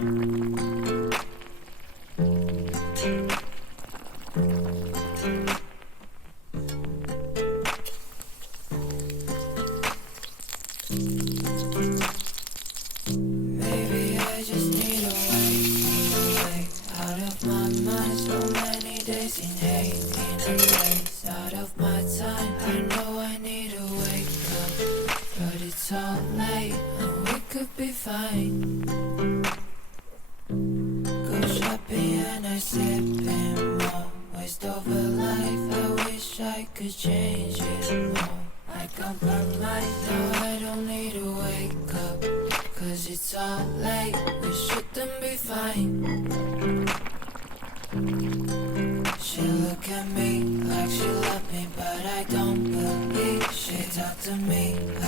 Maybe I just need a way out of my mind. So many days in hate, in a place out of my time. I know I need to wake up, but it's all late and we could be fine. Go shopping and I sipping more. Waste of a life, I wish I could change it more. I compromise, now I don't need to wake up, 'cause it's all late, we shouldn't be fine.